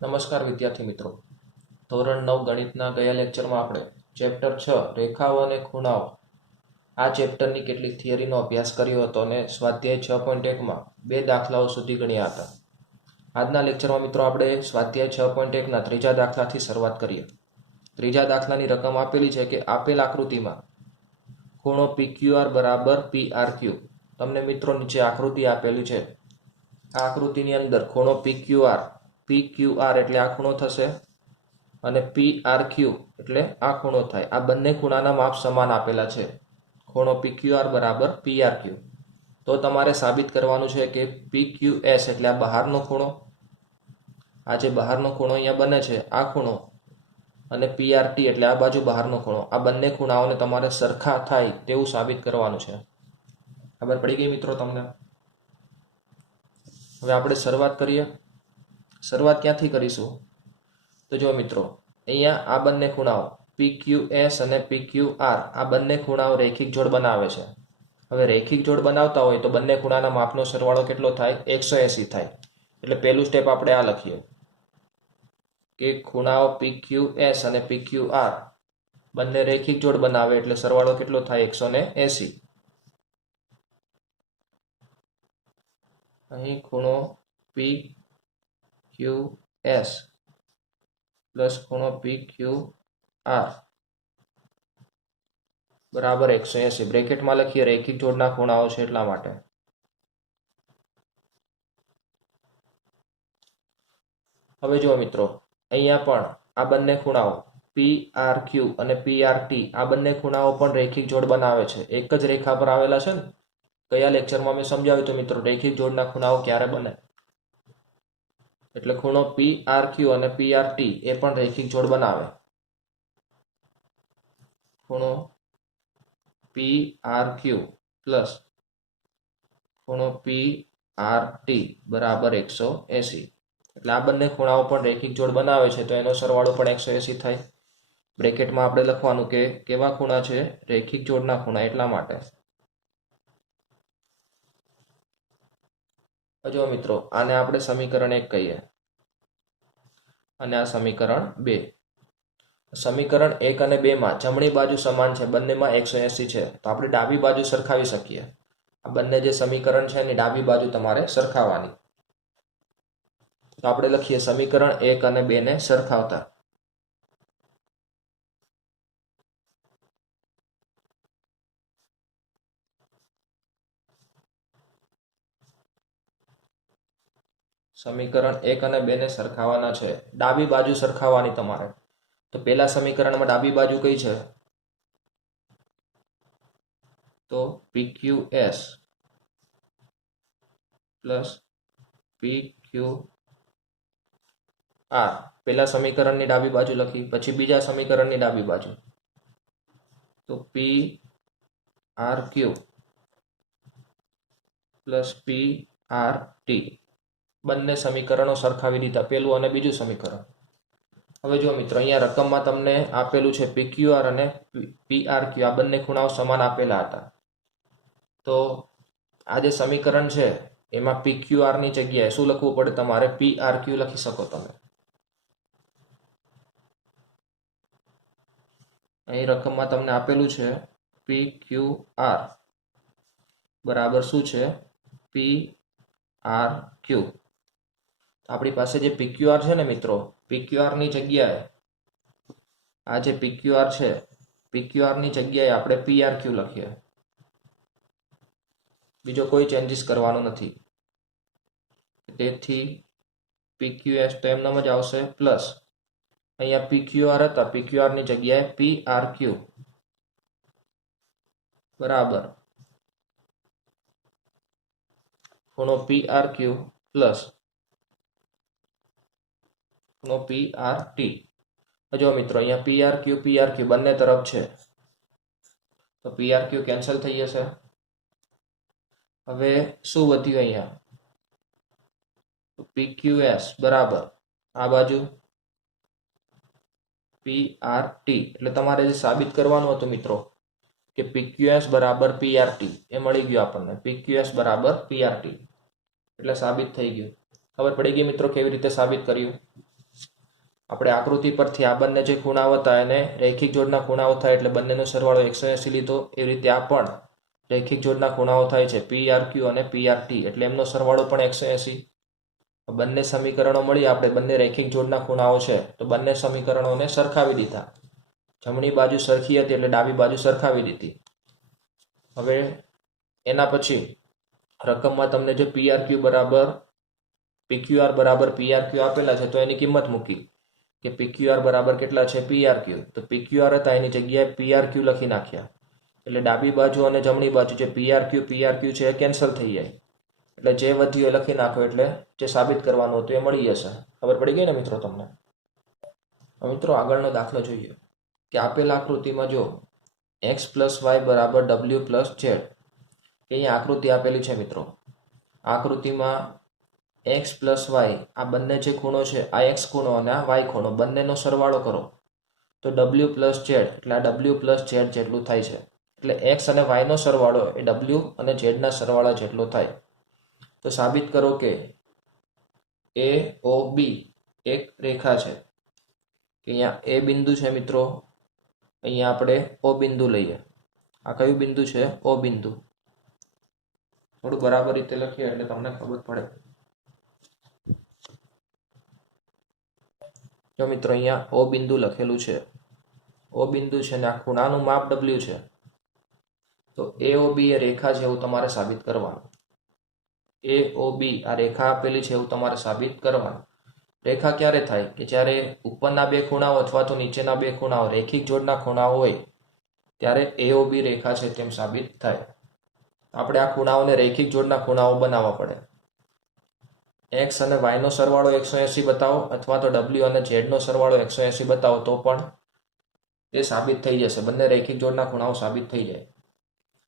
નમસ્કાર વિદ્યાર્થી મિત્રો, ધોરણ 9 ગણિતના ગયા લેક્ચરમાં આપણે ચેપ્ટર 6 રેખાઓ અને ખૂણાઓ આ ચેપ્ટરની કેટલીક થિયરીનો અભ્યાસ કર્યો હતો અને સ્વાધ્યાય 6.1માં બે દાખલાઓ સુધી ગણ્યા હતા. આજના લેક્ચરમાં મિત્રો આપણે સ્વાધ્યાય 6.1ના ત્રીજા દાખલાથી શરૂઆત કરીએ. ત્રીજા દાખલાની રકમ આપેલી છે કે આપેલ આકૃતિમાં ખૂણો PQR બરાબર PRQ. તમને મિત્રો નીચે આકૃતિ આપેલી છે. આ આકૃતિની અંદર ખૂણો PQR એટલે આ ખૂણો થશે અને PRQ એટલે આ ખૂણો થાય. આ બંને ખૂણાના માપ સમાન આપેલા છે. ખૂણો PQR બરાબર PRQ. તો તમારે સાબિત કરવાનું છે કે PQS એટલે આ બહારનો ખૂણો, આ જે બહારનો ખૂણો અહીંયા બને છે આ ખૂણો, અને PRT એટલે આ બાજુ બહારનો ખૂણો, આ બંને ખૂણાઓને તમારે સરખા થાય તેવું સાબિત કરવાનું છે. ખબર પડી ગઈ મિત્રો તમને? હવે આપણે શરૂઆત કરીએ. શરૂઆત ક્યાંથી કરીશું? તો જો મિત્રો, અહીંયા આ બંને ખૂણાઓ PQS અને PQR આ બંને ખૂણાઓ રેખિક જોડ બનાવે છે. હવે રેખિક જોડ બનાવતા હોય તો બંને ખૂણાના માપનો સરવાળો કેટલો થાય? 180 થાય. એટલે પહેલું સ્ટેપ આપણે આ લખીએ કે ખૂણાઓ PQS અને PQR બંને રેખિક જોડ બનાવે એટલે સરવાળો કેટલો થાય? 180. અહીં ખૂણો PQS પ્લસ ખૂણો PQR બરાબર 180. બ્રેકેટમાં લખીએ, રેખિક જોડના ખૂણાઓ છે એટલા માટે. હવે જો મિત્રો, અહીંયા પણ આ બંને ખૂણાઓ PRQ અને PRT આ બંને ખૂણાઓ પણ રેખિક જોડ બનાવે છે. એક જ રેખા પર આવેલા છે ને. કયા લેક્ચરમાં મેં સમજાવ્યું તો મિત્રો, રેખિક જોડના ખૂણાઓ ક્યારે બને? એટલે ખૂણો PRQ અને PRT એ પણ રેખિક જોડ બનાવે. ખૂણો PRQ પ્લસ ખૂણો PRT બરાબર 180. એટલે આ બંને ખૂણાઓ પણ રેખિક જોડ બનાવે છે તો એનો સરવાળો પણ 180 થાય. બ્રેકેટમાં આપણે લખવાનું કે કેવા ખૂણા છે? રેખિક જોડના ખૂણા. એટલા માટે જો મિત્રો, આને આપણે સમીકરણ 1 કહીએ અને આ સમીકરણ 2. સમીકરણ 1 અને 2માં જમણી બાજુ સમાન છે, બંનેમાં 180 છે, તો આપણે ડાબી બાજુ સરખાવી શકીએ. આ બંને જે સમીકરણ છે એની ડાબી બાજુ તમારે સરખાવવાની. તો આપણે લખીએ સમીકરણ 1 અને 2 ને સરખાવતા. સમીકરણ 1 અને 2 ને સરખાવવાના છે. ડાબી બાજુ સરખાવવાની તમારે. તો પહેલા સમીકરણમાં ડાબી બાજુ કઈ છે? તો PQS પ્લસ PQR. પહેલા સમીકરણની ડાબી બાજુ લખી. પછી બીજા સમીકરણની ડાબી બાજુ તો PRQ પ્લસ PRT. બંને સમીકરણો સરખાવી દીધા, પહેલું અને બીજું સમીકરણ. હવે જો મિત્રો, અહીંયા રકમમાં તમને આપેલું છે PQR અને PRQ આ બંને ખૂણાઓ સમાન આપેલા હતા. તો આ જે સમીકરણ છે એમાં PQR ની જગ્યાએ શું લખવું પડે? તમારે PRQ લખી શકો તમે. અહીં રકમમાં તમને આપેલું છે PQR બરાબર શું છે? PRQ. આપણી પાસે જે PQR છે ને મિત્રો, PQR ની જગ્યાએ આ જે PQR છે, PQR ની જગ્યાએ આપણે PRQ લખીએ. બીજો કોઈ ચેન્જીસ કરવાનો નથી. તેથી PQS તો એમનામ જ આવશે, પ્લસ અહીંયા PQR હતા, PQR ની જગ્યાએ PRQ બરાબર ખૂણો PRQ પ્લસ ખૂણો PRT. જો મિત્રો, અહીંયા PRQ બંને તરફ છે તો PRQ કેન્સલ થઈ જશે. હવે શું વધ્યું? અહીંયા PQS બરાબર આ બાજુ PRT. એટલે તમારે જે સાબિત કરવાનું હતું મિત્રો કે PQS બરાબર PRT એ મળી ગયું આપણને. PQS બરાબર PRT એટલે સાબિત થઈ ગયું. ખબર પડી ગઈ મિત્રો કેવી રીતે સાબિત કર્યું? આપણે આકૃતિ પરથી આ બંને જે ખૂણાઓ હતા એને રૈખિક જોડના ખૂણાઓ થાય એટલે બંનેનો સરવાળો 180 લીધો. એવી રીતે આ પણ રૈખિક જોડના ખૂણાઓ થાય છે PRQ અને PRT એટલે એમનો સરવાળો પણ 180. બંને સમીકરણો મળી આપણે બંને રૈખિક જોડના ખૂણાઓ છે તો બંને સમીકરણોને સરખાવી દીધા. જમણી બાજુ સરખી હતી એટલે ડાબી બાજુ સરખાવી દીધી. હવે એના પછી રકમમાં તમને જે PRQ બરાબર PQR બરાબર PRQ આપેલા છે તો એની કિંમત મૂકી કે PQR બરાબર કેટલા છે PRQ. તો PQR હતા એની જગ્યાએ PRQ લખી નાખ્યા એટલે ડાબી બાજુ અને જમણી બાજુ જે PRQ છે એ કેન્સલ થઈ જાય એટલે જે વધ્યું એ લખી નાખો એટલે જે સાબિત કરવાનું હતું એ મળી જશે. ખબર પડી ગઈ ને મિત્રો તમને? હવે મિત્રો આગળનો દાખલો જોઈએ કે આપેલા આકૃતિમાં જો x + y બરાબર w + z. અહીંયા આકૃતિ આપેલી છે મિત્રો. આકૃતિમાં x + y આ બંને જે ખૂણો છે આ x ખૂણો અને આ y ખૂણો બંનેનો સરવાળો કરો તો w + z એટલે આ w + z જેટલું થાય છે. એટલે x અને y નો સરવાળો એ w અને z ના સરવાળા જેટલો થાય. તો સાબિત કરો કે AOB એક રેખા છે. અહીંયા એ બિંદુ છે મિત્રો, અહીંયા આપણે O બિંદુ લઈએ. આ કયું બિંદુ છે? O બિંદુ. થોડું બરાબર રીતે લખીએ એટલે તમને ખબર પડે. જો મિત્રો અહીંયા O બિંદુ લખેલું છે. O બિંદુ છે ને આ ખૂણાનું માપ W છે. તો AOB એ રેખા છે એવું તમારે સાબિત કરવાનું. AOB આ રેખા આપેલી છે એવું તમારે સાબિત કરવાનું. રેખા ક્યારે થાય કે જ્યારે ઉપરના બે ખૂણાઓ અથવા તો નીચેના બે ખૂણાઓ રૈખિક જોડના ખૂણાઓ હોય ત્યારે AOB રેખા છે તેમ સાબિત થાય. આપણે આ ખૂણાઓને રૈખિક જોડના ખૂણાઓ બનાવવા પડે. x અને y નો સરવાળો 180 બતાવો અથવા તો w અને z નો સરવાળો 180 બતાવો તો પણ એ સાબિત થઈ જશે. બંને રૈખિક જોડના ખૂણાઓ સાબિત થઈ જાય.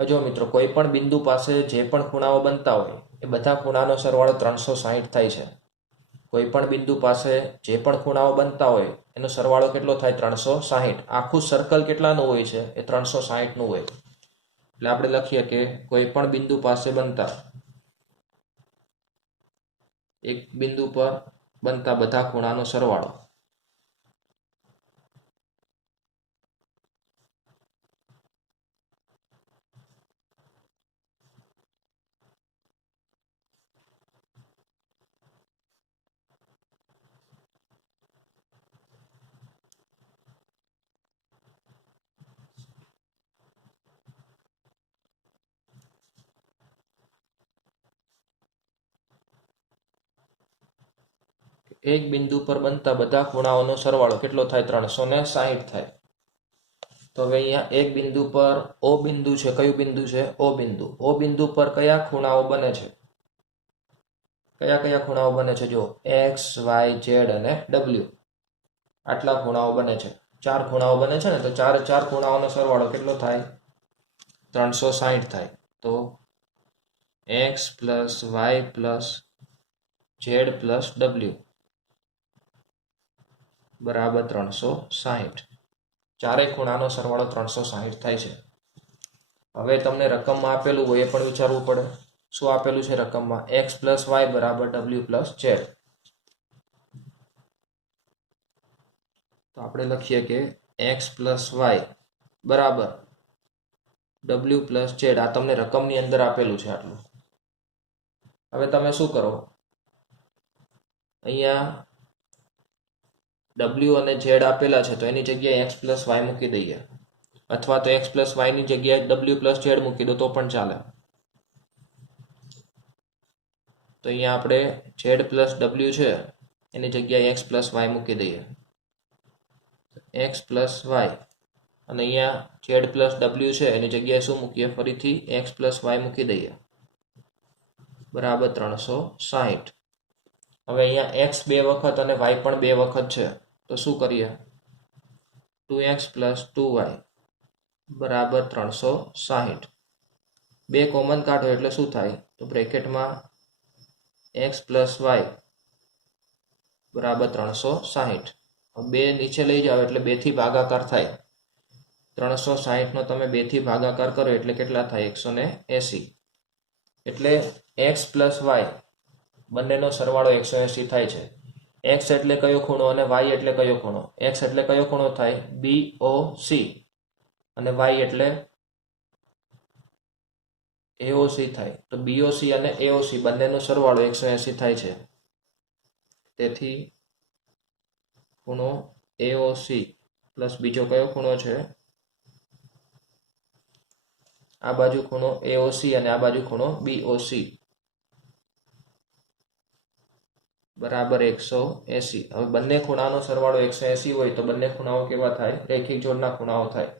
જો મિત્રો કોઈ પણ બિંદુ પાસે જે પણ ખૂણાઓ બનતા હોય એ બધા ખૂણાનો સરવાળો 360 થાય છે. કોઈ પણ બિંદુ પાસે જે પણ ખૂણાઓ બનતા હોય એનો સરવાળો કેટલો થાય? 360. આખું સર્કલ કેટલાનું હોય છે? એ 360 નું હોય. એટલે આપણે લખીએ કે કોઈ પણ બિંદુ પાસે બનતા એક બિંદુ પર બનતા બધા ખૂણાનો સરવાળો એક બિંદુ પર બનતા બધા ખૂણાઓનો સરવાળો કેટલો થાય? 360 થાય. તો હવે અહીંયા એક બિંદુ પર O બિંદુ છે. કયું બિંદુ છે? O બિંદુ. O બિંદુ પર કયા ખૂણાઓ બને છે? કયા કયા ખૂણાઓ બને છે? જો x, y, z અને w આટલા ખૂણાઓ બને છે. 4 ખૂણાઓ બને છે ને, તો ચારે 4 ખૂણાઓનો સરવાળો કેટલો થાય? 360 થાય. તો x + y + z + w બરાબર 360. ચારેય ખૂણાનો સરવાળો 360 થાય છે. હવે તમને રકમમાં આપેલું હોય એ પણ વિચારવું પડે. શું આપેલું છે રકમમાં? x + y બરાબર w + z. તો આપણે લખીએ કે x + y બરાબર w + z. આ તમને રકમની અંદર આપેલું છે આટલું. હવે તમે શું કરો? અહીંયા w અને z આપેલા છે તો એની જગ્યાએ x + y મૂકી દઈએ અથવા તો x + y ની જગ્યાએ w + z મૂકી દો તો પણ ચાલે. તો અહીંયા આપણે z + w છે એની જગ્યાએ x + y મૂકી દઈએ. x + y અને અહીંયા z + w છે એની જગ્યાએ શું મૂકીએ? ફરીથી x + y મૂકી દઈએ બરાબર 360. હવે અહીંયા x 2 વખત અને y પણ 2 વખત છે તો શું કરીએ? 2x + 2y બરાબર 360. 2 કોમન કાઢો એટલે શું થાય? તો બ્રેકેટમાં x + y બરાબર 360. 2 નીચે લઈ જાઓ એટલે 2 થી ભાગાકાર થાય. 360 નો તમે 2 થી ભાગાકાર કરો એટલે કેટલા થાય? 180. એટલે x + y બંનેનો સરવાળો 180 થાય છે. એક્સ એટલે કયો ખૂણો અને વાય એટલે કયો ખૂણો? એક્સ એટલે કયો ખૂણો થાય? BOC અને વાય એટલે AOC થાય. તો BOC અને AOC બંનેનો સરવાળો 180 થાય છે. તેથી ખૂણો AOC પ્લસ બીજો કયો ખૂણો છે? આ બાજુ ખૂણો AOC અને આ બાજુ ખૂણો BOC બરાબર 180. હવે બંને ખૂણાનો સરવાળો 180 હોય તો બંને ખૂણાઓ કેવા થાય? રેખિક જોડના ખૂણાઓ થાય.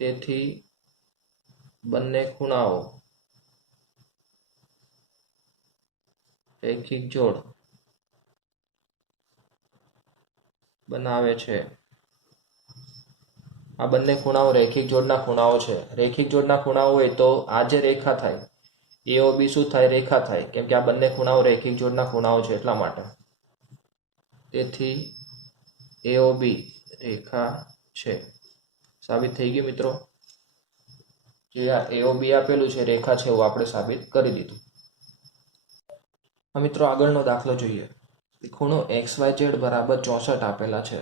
તેથી બંને ખૂણાઓ રેખિક જોડ બનાવે છે. આ બંને ખૂણાઓ રેખિક જોડના ખૂણાઓ છે. રેખિક જોડના ખૂણાઓ હોય તો આ જે રેખા થાય AOB શું થાય? રેખા થાય, કેમ કે આ બંને ખૂણાઓ રેખિક જોડના ખૂણાઓ છે એટલા માટે. તેથી AOB રેખા છે. સાબિત થઈ ગયું મિત્રો. જે આ AOB આપેલું છે રેખા છે એવું આપણે સાબિત કરી દીધું. મિત્રો આગળનો દાખલો જોઈએ. ખૂણો XYZ બરાબર 64 આપેલા છે.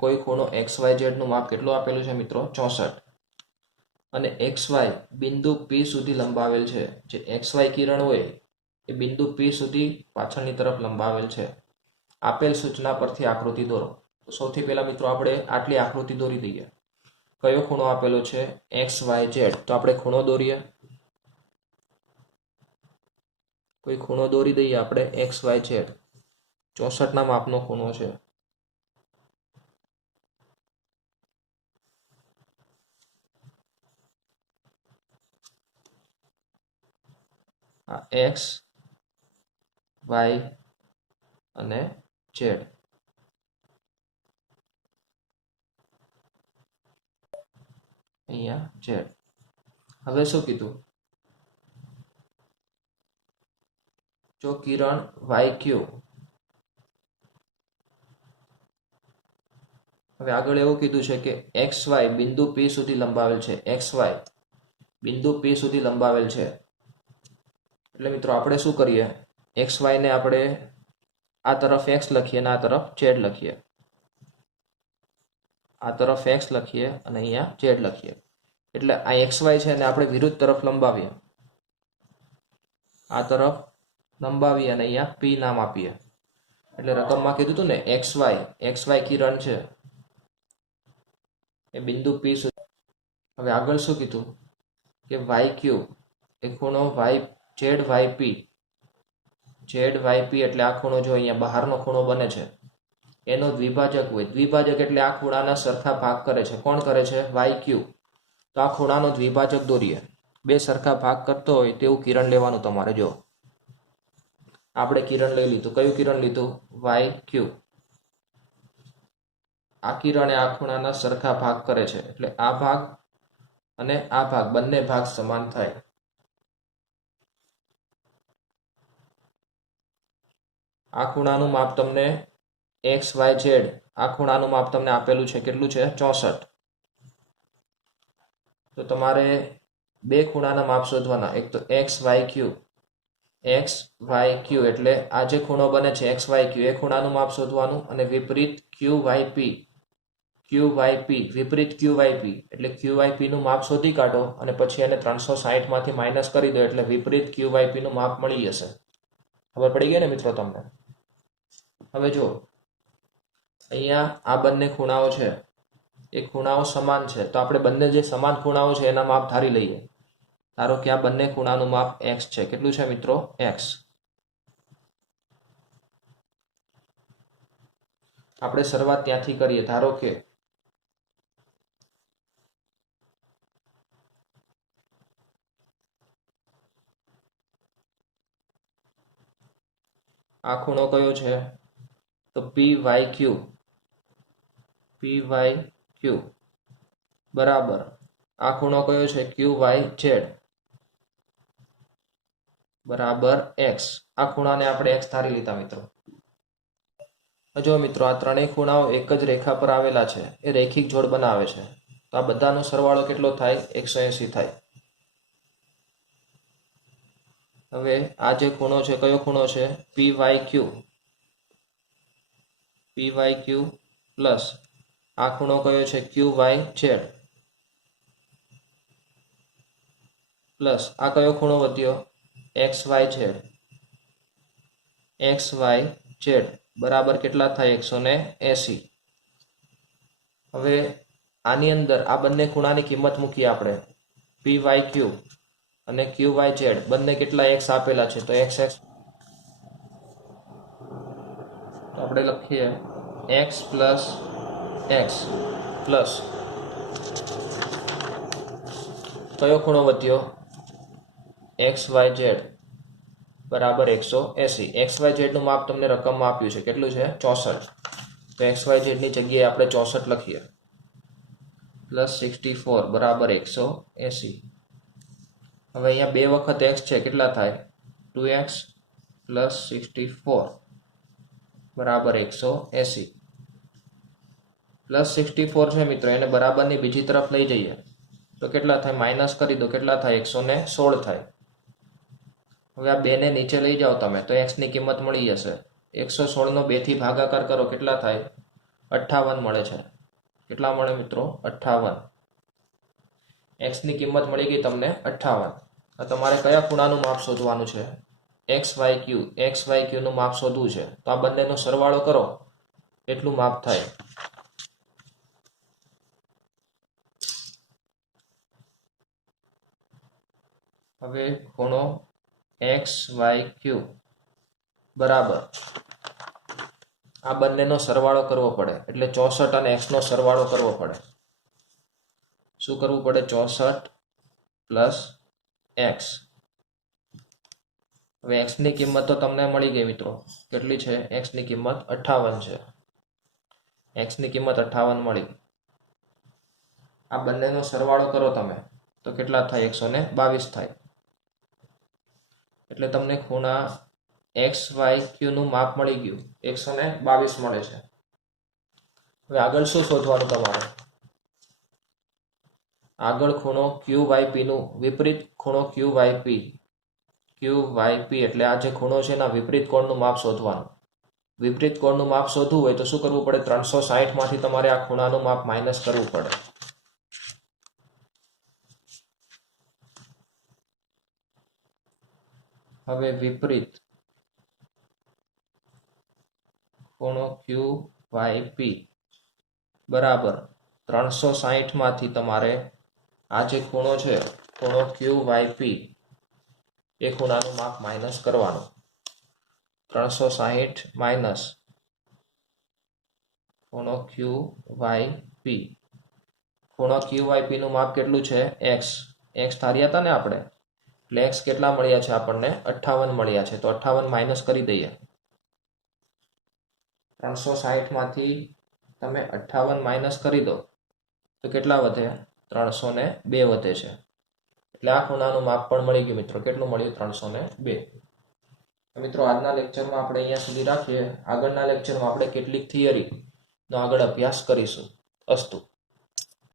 કોઈ ખૂણો XYZ નું માપ કેટલું આપેલું છે મિત્રો? 64. અને XY બિંદુ P સુધી લંબાવેલ છે. જે XY કિરણ હોય એ બિંદુ P સુધી પાછળની તરફ લંબાવેલ છે. આપેલ સૂચના પરથી આકૃતિ દોરો. તો સૌથી પહેલા મિત્રો આપણે આટલી આકૃતિ દોરી દઈએ. કયો ખૂણો આપેલો છે? XYZ. તો આપણે ખૂણો દોરીએ. કોઈ ખૂણો દોરી દઈએ આપણે XYZ. 64 ના માપનો ખૂણો છે. આ X, Y અને Z. અહીંયા Z. હવે શું કીધું? જો કિરણ YQ, હવે આગળ એવું કીધું છે કે XY બિંદુ P સુધી લંબાવેલ છે. XY બિંદુ P સુધી લંબાવેલ છે. એટલે મિત્રો આપણે શું કરીએ? XY ને આપણે આ તરફ X લખીએ અને આ તરફ Z લખીએ. આ તરફ X લખીએ અને અહીંયા Z લખીએ. એટલે આ XY છે અને આપણે વિરુદ્ધ તરફ લંબાવીએ. આ તરફ લંબાવીએ અને અહીંયા P નામ આપીએ. એટલે રકમમાં કીધું હતું ને XY કિરણ છે એ બિંદુ P સુધી. હવે આગળ શું કીધું કે YQ એ ખૂણો ZYP. ZYP એટલે આ ખૂણો જો અહીંયા બહારનો ખૂણો બને છે એનો દ્વિભાજક હોય. દ્વિભાજક એટલે આ ખૂણાના સરખા ભાગ કરે છે. કોણ કરે છે? YQ. તો આ ખૂણાનો દ્વિભાજક દોરીએ. બે સરખા ભાગ કરતો હોય તેવું કિરણ લેવાનું તમારે. જો આપણે કિરણ લઈ લીધું. કયું કિરણ લીધું? YQ. આ કિરણે આ ખૂણાના સરખા ભાગ કરે છે એટલે આ ભાગ અને આ ભાગ બંને ભાગ સમાન થાય. આ ખૂણાનું માપ તમને XYZ, આ ખૂણાનું માપ તમને આપેલું છે. કેટલું છે? 64. તો તમારે બે ખૂણાના માપ શોધવાના. એક તો XYQ એટલે આ જે ખૂણો બને છે XYQ એ ખૂણાનું માપ શોધવાનું. અને વિપરીત QYP વિપરીત QYP એટલે QYP નું માપ શોધી કાઢો અને પછી એને 360 માંથી માઇનસ કરી દો એટલે વિપરીત QYP નું માપ મળી જશે. ખબર પડી ગઈ ને મિત્રો તમને? હવે જો અહીંયા આ બંને ખૂણાઓ છે એ ખૂણાઓ સમાન છે. તો આપણે બંને જે સમાન ખૂણાઓ છે એના માપ ધારી લઈએ. ધારો કે આ બંને ખૂણાનું માપ X છે. કેટલું છે મિત્રો? X. આપણે શરૂઆત ત્યાંથી કરીએ. ધારો કે આ ખૂણો કયો છે? તો PYQ બરાબર આ ખૂણો કયો છે? QYZ બરાબર X. આ ખૂણાને આપણે X ધારી લીધા મિત્રો. જો મિત્રો આ ત્રણેય ખૂણાઓ એક જ રેખા પર આવેલા છે. એ રેખિક જોડ બનાવે છે. તો તો આ બધાનો સરવાળો કેટલો થાય? 180 થાય. હવે આ જે ખૂણો છે કયો ખૂણો છે? PYQ. PYQ પ્લસ આ ખૂણો કયો છે? QYZ પ્લસ આ કયો ખૂણો વધ્યો? XYZ. XYZ બરાબર કેટલા થાય? 180. હવે આની અંદર આ બંને ખૂણાની કિંમત મૂકીએ આપણે. PYQ અને QYZ બંને કેટલા x આપેલા છે? તો x તો આપણે લખીએ x પ્લસ x પ્લસ કયો ખૂણો વધ્યો? XYZ બરાબર 180. XYZ નું માપ તમને રકમમાં આપ્યું છે. કેટલું છે? 64. તો XYZ ની જગ્યાએ આપણે 64 લખીએ. પ્લસ 64 બરાબર 180. હવે અહીંયા 2 વખત x છે. કેટલા થાય? 2x પ્લસ 64 બરાબર 180. પ્લસ 64 છે મિત્રો, એને બરાબરની બીજી તરફ લઈ જઈએ તો કેટલા થાય? માઇનસ કરી દો. કેટલા થાય? 116 થાય. હવે આ 2 ને નીચે લઈ જાઓ તમે તો x ની કિંમત મળી જશે. 116 નો 2 થી ભાગાકાર કરો. કેટલા થાય? 58 મળે છે. કેટલા મળે મિત્રો? 58. x ની કિંમત મળી ગઈ તમને 58. તમારે કયા ખૂણાનું માપ શોધવાનું છે? XYQ. XYQ નું માપ શોધવું છે. તો આ બંનેનો સરવાળો કરો એટલું માપ થાય. હવે ખૂણો XYQ બરાબર આ બંનેનો સરવાળો કરવો પડે. એટલે 64 અને x નો સરવાળો કરવો પડે. શું કરવું પડે? 64 પ્લસ x. હવે x ની કિંમત તો તમને મળી ગઈ મિત્રો. કેટલી છે? x ની કિંમત 58 છે. x ની કિંમત 58 મળી. આ બંનેનો સરવાળો કરો તમે તો કેટલા થાય? 122 થાય. એટલે તમને ખૂણા XYQ નું માપ મળી ગયું. 122 મળે છે. હવે આગળ શું શોધવાનું તમારે? આગળ ખૂણો QYP નું વિપરીત ખૂણો QYP. QYP એટલે આ જે ખૂણો છે એના વિપરીત કોણનું માપ શોધવાનું. વિપરીત કોણનું માપ શોધવું હોય તો શું કરવું પડે? 360 માંથી તમારે આ ખૂણાનું માપ માઇનસ કરવું પડે. હવે વિપરીત ખૂણો QYP બરાબર 360 માંથી તમારે આ જે ખૂણો છે ખૂણો QYP એ ખૂણાનું માપ માઇનસ કરવાનું. 360 માઇનસ ખૂણો QYP. ખૂણો QYP નું માપ કેટલું છે? x. x ધાર્યા હતા ને આપણે, એટલે x કેટલા મળ્યા છે આપણને? 58 મળ્યા છે. તો 58 માઇનસ કરી દઈએ. 360 માંથી તમે 58 માઇનસ કરી દો તો કેટલા વધે? 302 વધે છે. એટલે આ ખૂણાનું માપ પણ મળી ગયું મિત્રો. કેટલું મળ્યું? 302. મિત્રો આજના લેક્ચરમાં આપણે અહીંયા સુધી રાખીએ. આગળના લેક્ચરમાં આપણે કેટલીક થિયરીનો આગળ અભ્યાસ કરીશું. અસ્તુ.